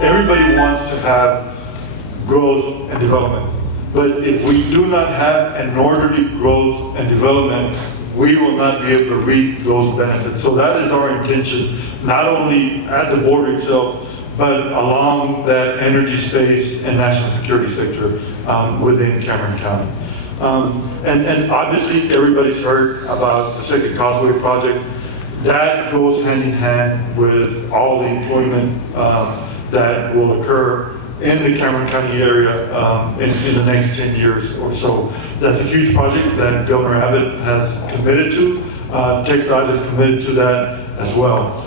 everybody wants to have growth and development. But if we do not have an orderly growth and development, we will not be able to reap those benefits. So that is our intention, not only at the border itself, but along that energy space and national security sector within Cameron County. And obviously everybody's heard about the second Causeway project. That goes hand in hand with all the employment that will occur in the Cameron County area in the next 10 years or so. That's a huge project that Governor Abbott has committed to. TxDOT is committed to that as well.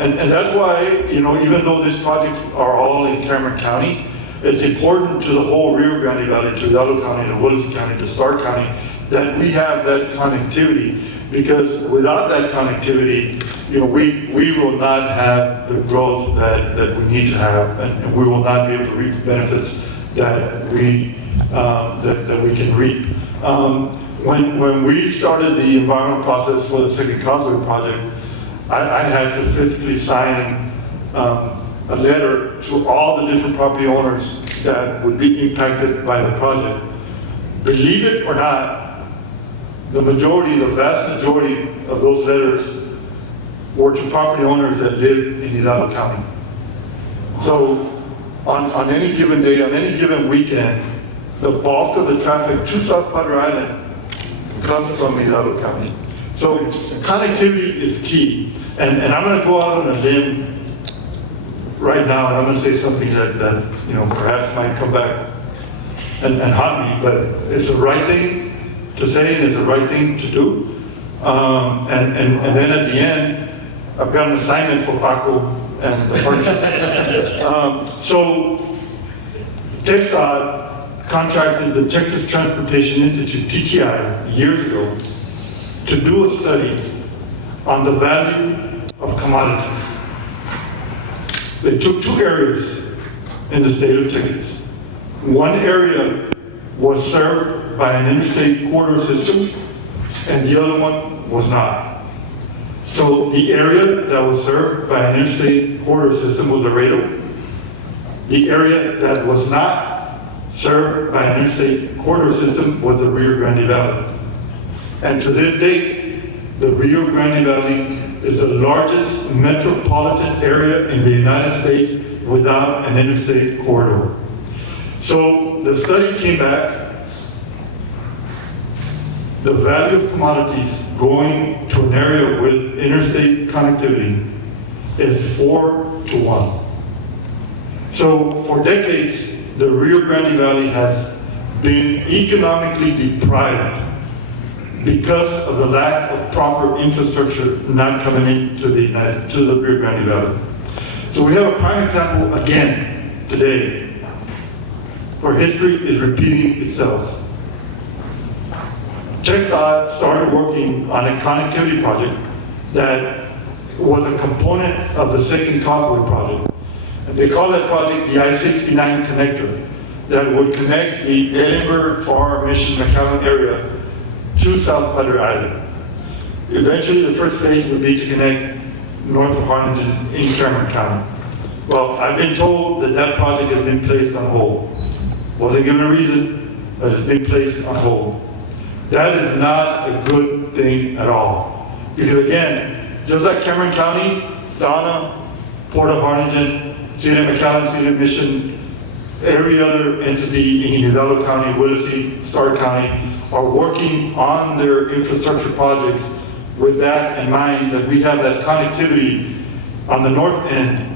And that's why, you know, even though these projects are all in Cameron County, it's important to the whole Rio Grande Valley, to Hidalgo County, to Willis County, to Stark County, that we have that connectivity, because without that connectivity, you know, we will not have the growth that we need to have, and we will not be able to reap the benefits that we can reap. When we started the environmental process for the second Causeway project, I had to physically sign a letter to all the different property owners that would be impacted by the project. Believe it or not, the vast majority of those letters were to property owners that live in Hidalgo County. So on any given day, on any given weekend, the bulk of the traffic to South Padre Island comes from Hidalgo County. So connectivity is key. And I'm going to go out on a limb right now, and I'm going to say something that you know, perhaps might come back and haunt me, but it's the right thing to say and it's the right thing to do. And then at the end, I've got an assignment for Paco and the partnership. So TxDOT contracted the Texas Transportation Institute, TTI, years ago, to do a study on the value of commodities. They took two areas in the state of Texas. One area was served by an interstate corridor system, and the other one was not. So the area that was served by an interstate corridor system was Laredo. The area that was not served by an interstate corridor system was the Rio Grande Valley. And to this date, the Rio Grande Valley is the largest metropolitan area in the United States without an interstate corridor. So the study came back, the value of commodities going to an area with interstate connectivity is 4-to-1. So for decades, the Rio Grande Valley has been economically deprived because of the lack of proper infrastructure not coming into the Rio Grande Valley. So we have a prime example again today, where history is repeating itself. TxDOT started working on a connectivity project that was a component of the second Causeway project. And they call that project the I-69 connector that would connect the Edinburg, Far, Mission, McAllen area to South Padre Island. Eventually, the first phase would be to connect north of Harlingen in Cameron County. Well, I've been told that that project has been placed on hold. Wasn't given a reason, but it's been placed on hold. That is not a good thing at all. Because again, just like Cameron County, Donna, Port of Harlingen, City of McAllen, City of Mission, every other entity in Hidalgo County, Willacy, Stark County, are working on their infrastructure projects with that in mind, that we have that connectivity on the north end.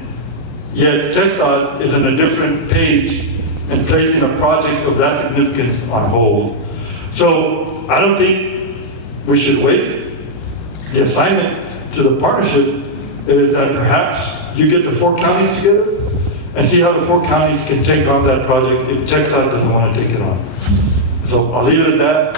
Yet TxDOT is on a different page and placing a project of that significance on hold. So I don't think we should wait. The assignment to the partnership is that perhaps you get the 4 counties together and see how the 4 counties can take on that project if TxDOT doesn't want to take it on. So I'll leave it at that.